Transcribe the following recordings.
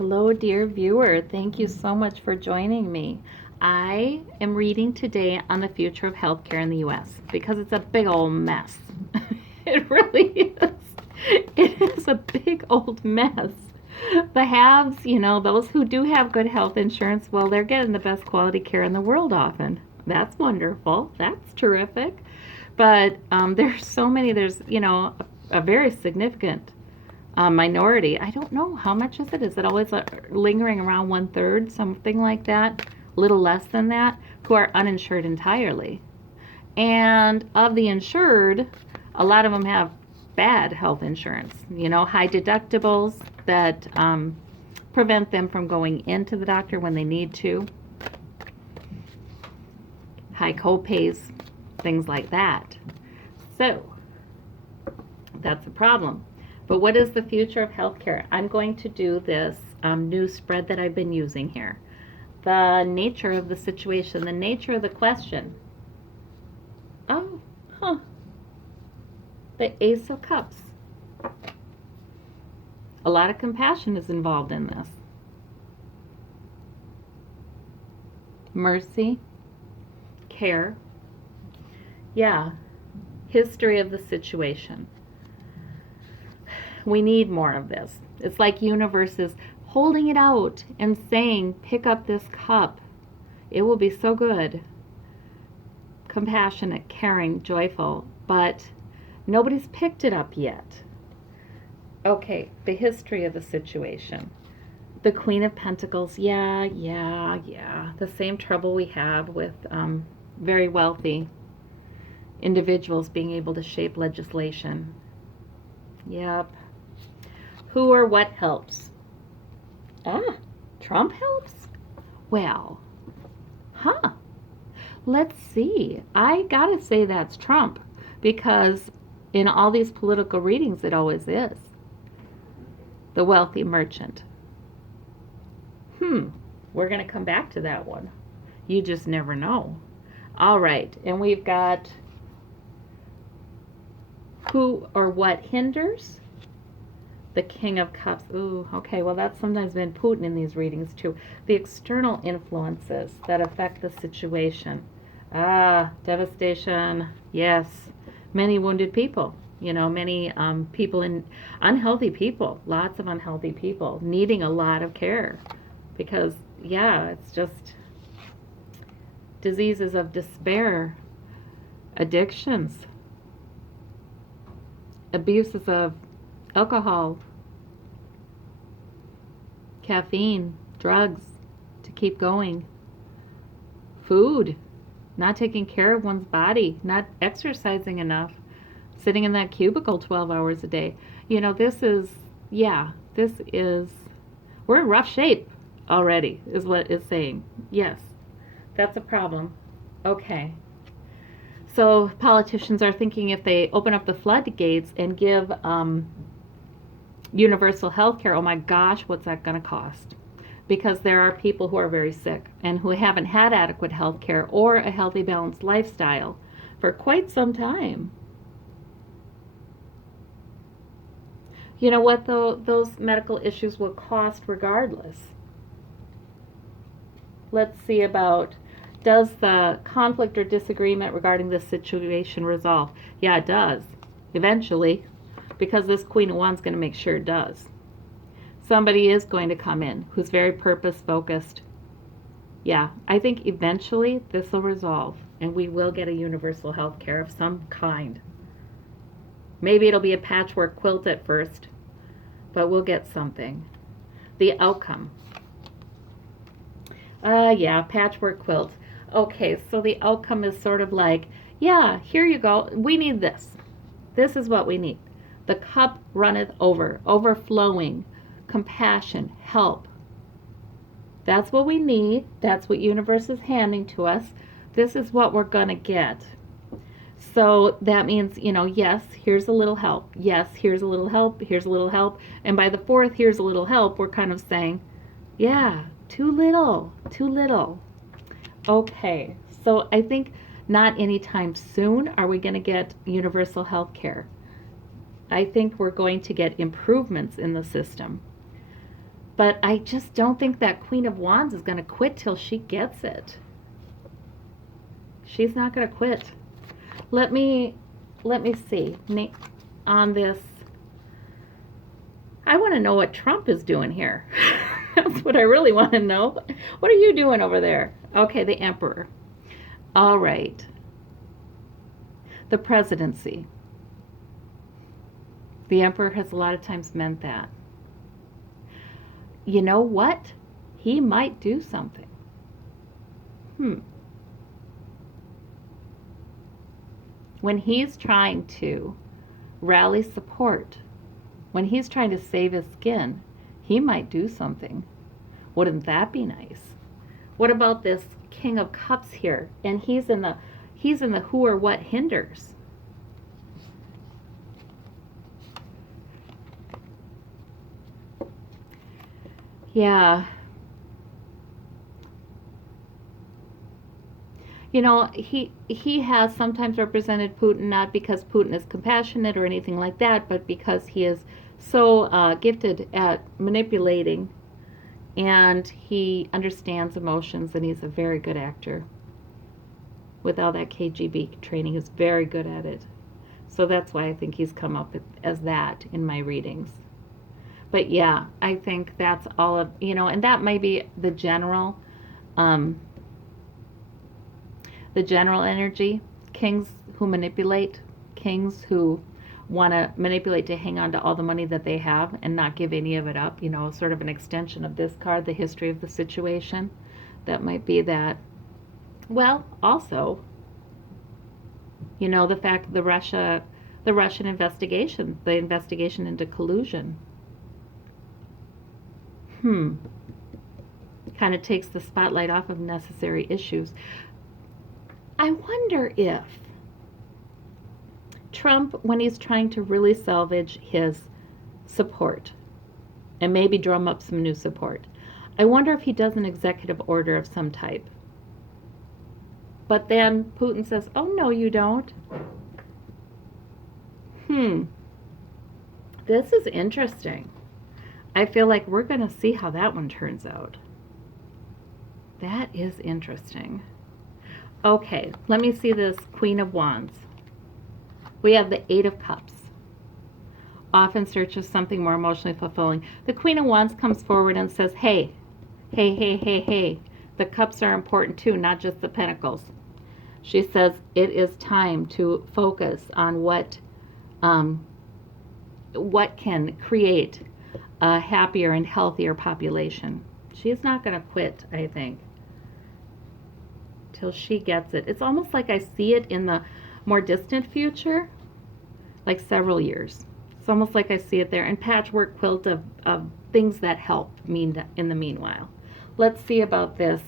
Hello, dear viewer. Thank you so much for joining me. I am reading today on the future of healthcare in the U.S. because it's a big old mess. It really is. It is a big old mess. The haves, those who do have good health insurance, well, they're getting the best quality care in the world often. That's wonderful. That's terrific. But there's so many, a very significant minority. I don't know how much is it. Is it always lingering around 1/3, something like that, a little less than that, who are uninsured entirely? And of the insured, a lot of them have bad health insurance. High deductibles that prevent them from going into the doctor when they need to, high co-pays, things like that. So that's a problem. But what is the future of healthcare? I'm going to do this new spread that I've been using here. The nature of the situation, the nature of the question. Oh, the Ace of Cups. A lot of compassion is involved in this. Mercy, care. Yeah, history of the situation. We need more of this. It's like universe is holding it out and saying, pick up this cup. It will be so good. Compassionate, caring, joyful, but nobody's picked it up yet. Okay, the history of the situation. The Queen of Pentacles, yeah. The same trouble we have with very wealthy individuals being able to shape legislation. Yep. Who or what helps? Trump helps? Well, let's see. I gotta say that's Trump, because in all these political readings it always is. The wealthy merchant. We're gonna come back to that one. You just never know. All right, and we've got who or what hinders? The King of Cups. Ooh, okay, well that's sometimes been Putin in these readings too. The external influences that affect the situation. Devastation. Yes. Many wounded people. Many people unhealthy people. Lots of unhealthy people needing a lot of care. Because, it's just diseases of despair, addictions, abuses of alcohol, caffeine, drugs to keep going, food, not taking care of one's body, not exercising enough, sitting in that cubicle 12 hours a day. This is, we're in rough shape already, is what it's saying. Yes, that's a problem. Okay. So politicians are thinking if they open up the floodgates and give universal health care, oh my gosh, what's that going to cost? Because there are people who are very sick and who haven't had adequate health care or a healthy, balanced lifestyle for quite some time. You know what, though? Those medical issues will cost regardless. Let's see about, does the conflict or disagreement regarding this situation resolve? Yeah, it does. Eventually. Because this Queen of Wands is going to make sure it does. Somebody is going to come in who's very purpose-focused. Yeah, I think eventually this will resolve and we will get a universal health care of some kind. Maybe it'll be a patchwork quilt at first, but we'll get something. The outcome. Patchwork quilt. Okay, so the outcome is sort of like, here you go. We need this. This is what we need. The cup runneth over, overflowing, compassion, help. That's what we need. That's what universe is handing to us. This is what we're going to get. So that means, yes, here's a little help. Yes, here's a little help. Here's a little help. And by the fourth, here's a little help, we're kind of saying, too little, too little. Okay, so I think not anytime soon are we going to get universal health care. I think we're going to get improvements in the system. But I just don't think that Queen of Wands is going to quit till she gets it. She's not going to quit. Let me see on this. I want to know what Trump is doing here. That's what I really want to know. What are you doing over there? Okay, the Emperor. All right. The presidency. The Emperor has a lot of times meant that. You know what? He might do something. When he's trying to rally support, when he's trying to save his skin, he might do something. Wouldn't that be nice? What about this King of Cups here? And he's in the who or what hinders. Yeah. You know, he has sometimes represented Putin not because Putin is compassionate or anything like that, but because he is so gifted at manipulating, and he understands emotions, and he's a very good actor. With all that KGB training, is very good at it. So that's why I think he's come up as that in my readings. But yeah, I think that's all of, and that might be the general energy. Kings who manipulate, kings who want to manipulate to hang on to all the money that they have and not give any of it up, sort of an extension of this card, the history of the situation. That might be that. Well, also, the fact the Russian investigation, the investigation into collusion, kind of takes the spotlight off of necessary issues. I wonder if Trump, when he's trying to really salvage his support and maybe drum up some new support, I wonder if he does an executive order of some type. But then Putin says, oh, no, you don't. This is interesting. I feel like we're going to see how that one turns out. That is interesting. Okay, let me see this Queen of Wands. We have the Eight of Cups. Off in search of something more emotionally fulfilling. The Queen of Wands comes forward and says, hey. The cups are important too, not just the pentacles. She says it is time to focus on what can create a happier and healthier population. She's not going to quit, I think, till she gets it. It's almost like I see it in the more distant future, like several years. It's almost like I see it there. And patchwork quilt of things that help in the meanwhile. Let's see about this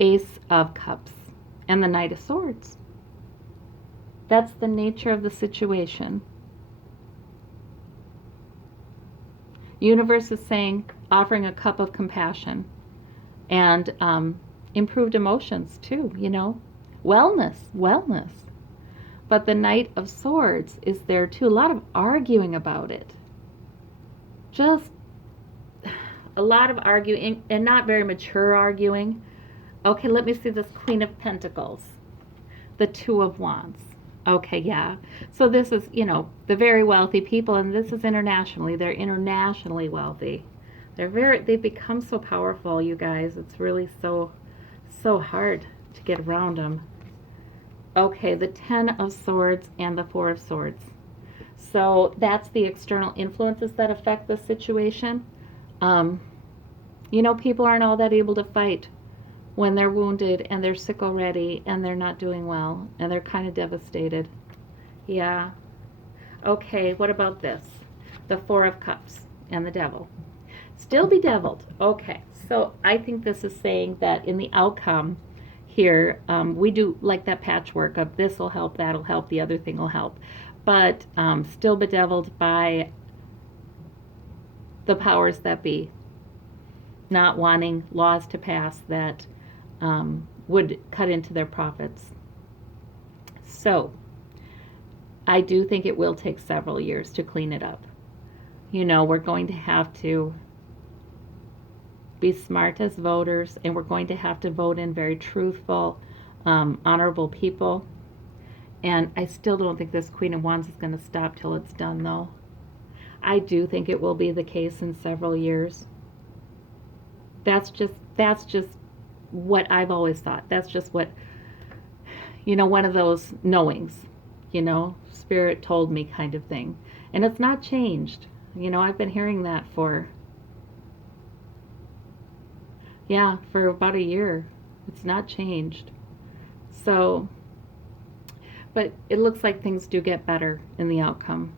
Ace of Cups and the Knight of Swords. That's the nature of the situation. Universe is saying, offering a cup of compassion and improved emotions too, wellness. But the Knight of Swords is there too. A lot of arguing about it. Just a lot of arguing, and not very mature arguing. Okay, let me see this Queen of Pentacles. The Two of Wands. Okay, yeah. So this is, the very wealthy people, and this is internationally. They're internationally wealthy. They've become so powerful, you guys. It's really so hard to get around them. Okay, the Ten of Swords and the Four of Swords. So that's the external influences that affect this situation. People aren't all that able to fight when they're wounded and they're sick already and they're not doing well and they're kind of devastated. Yeah. Okay, what about this? The Four of Cups and the Devil. Still bedeviled. Okay, so I think this is saying that in the outcome here, we do like that patchwork of this will help, that'll help, the other thing will help. But still bedeviled by the powers that be, not wanting laws to pass that would cut into their profits. So I do think it will take several years to clean it up. We're going to have to be smart as voters, and we're going to have to vote in very truthful, honorable people. And I still don't think this Queen of Wands is going to stop till it's done, though. I do think it will be the case in several years. That's just what I've always thought. That's just what, one of those knowings, Spirit told me kind of thing. And it's not changed. I've been hearing that for about a year. It's not changed. So, but it looks like things do get better in the outcome.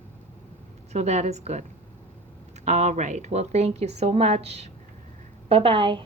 So that is good. All right. Well, thank you so much. Bye-bye.